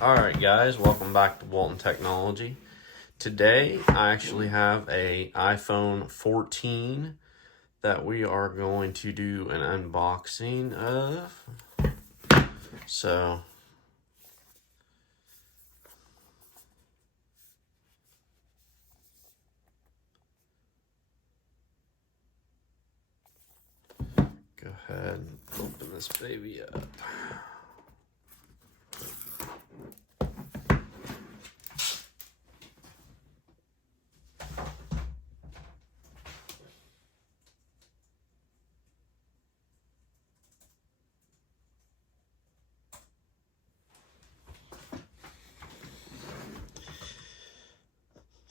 Alright guys, welcome back to Walton Technology. Today I actually have a iPhone 14 that we are going to do an unboxing of. So go ahead and open this baby up.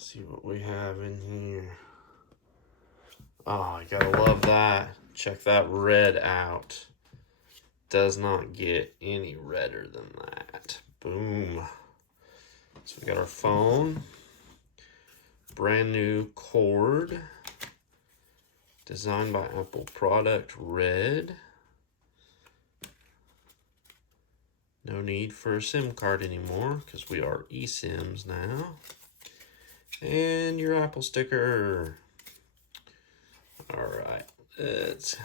See what we have in here. Oh, I gotta love that. Check that red out. Does not get any redder than that. Boom. So we got our phone. Brand new cord. Designed by Apple product, red. No need for a SIM card anymore because we are eSIMs now. And your Apple sticker. All right, let's.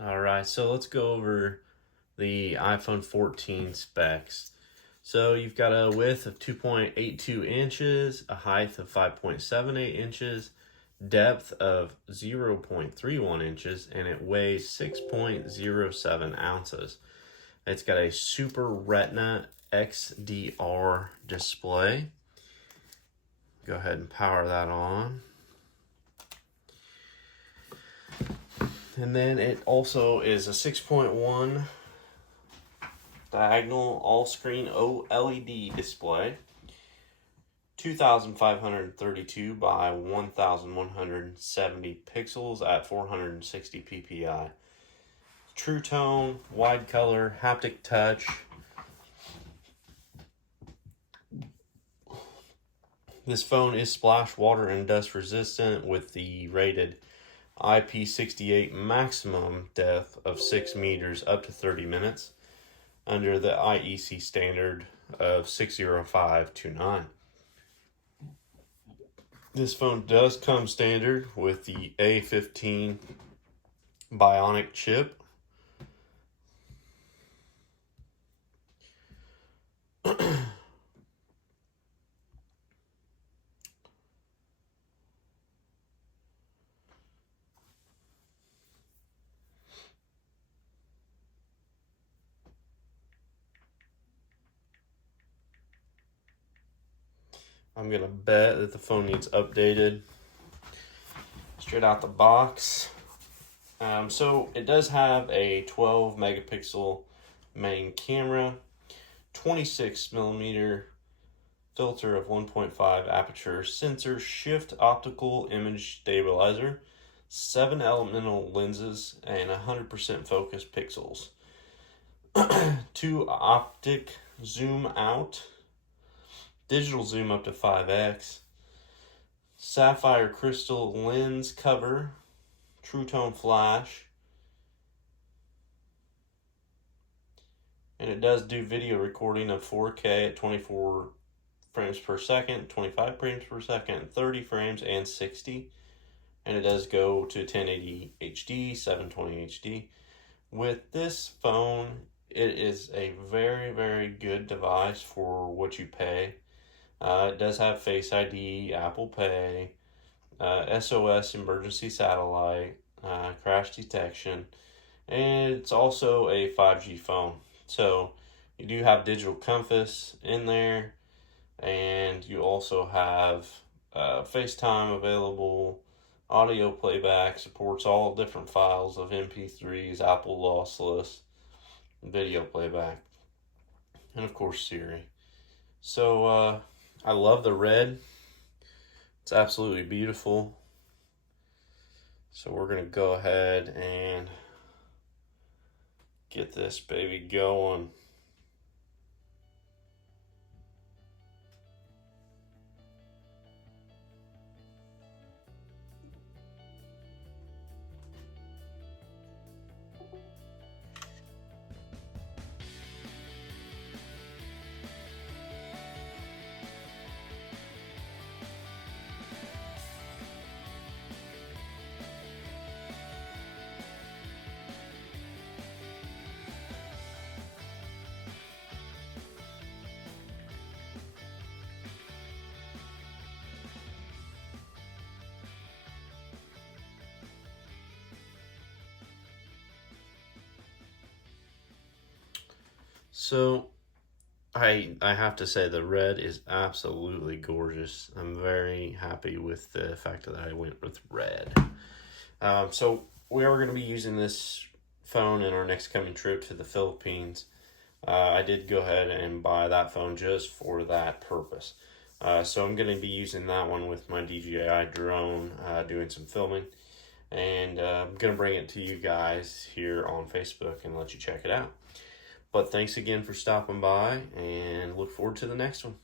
All right, so let's go over the iPhone 14 specs. So you've got a width of 2.82 inches, a height of 5.78 inches, depth of 0.31 inches, and it weighs 6.07 ounces. It's got a Super Retina XDR display. Go ahead and power that on. And then it also is a 6.1 diagonal all-screen OLED display, 2,532 by 1,170 pixels at 460 ppi. True tone, wide color, haptic touch. This phone is splash, water, and dust resistant with the rated IP68 maximum depth of 6 meters up to 30 minutes under the IEC standard of 60529. This phone does come standard with the A15 Bionic chip. I'm gonna bet that the phone needs updated straight out the box. So it does have a 12 megapixel main camera, 26 millimeter filter of 1.5 aperture sensor, shift optical image stabilizer, 7 elemental lenses, and 100% focus pixels. 2 optic zoom out, digital zoom up to 5x, sapphire crystal lens cover, true tone flash, and it does do video recording of 4K at 24 frames per second, 25 frames per second, 30 frames, and 60. And it does go to 1080 HD, 720 HD. With this phone, it is a very, very good device for what you pay. It does have Face ID, Apple Pay, SOS emergency satellite, crash detection, and it's also a 5G phone. So you do have digital compass in there, and you also have FaceTime available, audio playback, supports all different files of MP3s, Apple lossless, video playback, and of course Siri. So I love the red. It's absolutely beautiful. So we're going to go ahead and get this baby going. So I have to say the red is absolutely gorgeous. I'm very happy with the fact that I went with red. So we are going to be using this phone in our next coming trip to the Philippines. I did go ahead and buy that phone just for that purpose. So I'm going to be using that one with my DJI drone, doing some filming. And I'm going to bring it to you guys here on Facebook and let you check it out. But thanks again for stopping by, and look forward to the next one.